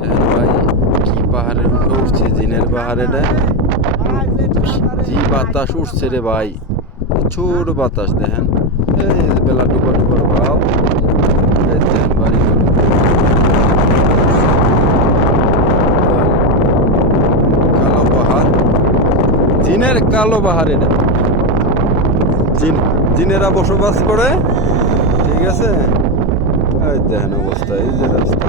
দেখেন ভাই কি পাহাড়ের উপরে উঠছে, জিনের পাহাড় এটা। জি বাতাস উঠছে রে ভাই, প্রচুর বাতাস। দেখেন এই যে বেলা ডুবা ডুবার ভাব। এই দেখেন বাড়িগুলো, কালো পাহাড়, জিনের কালো পাহাড় এটা। জিনেরা বসবাস করে, ঠিক আছে। এই দেখেন অবস্থা, এই যে রাস্তা।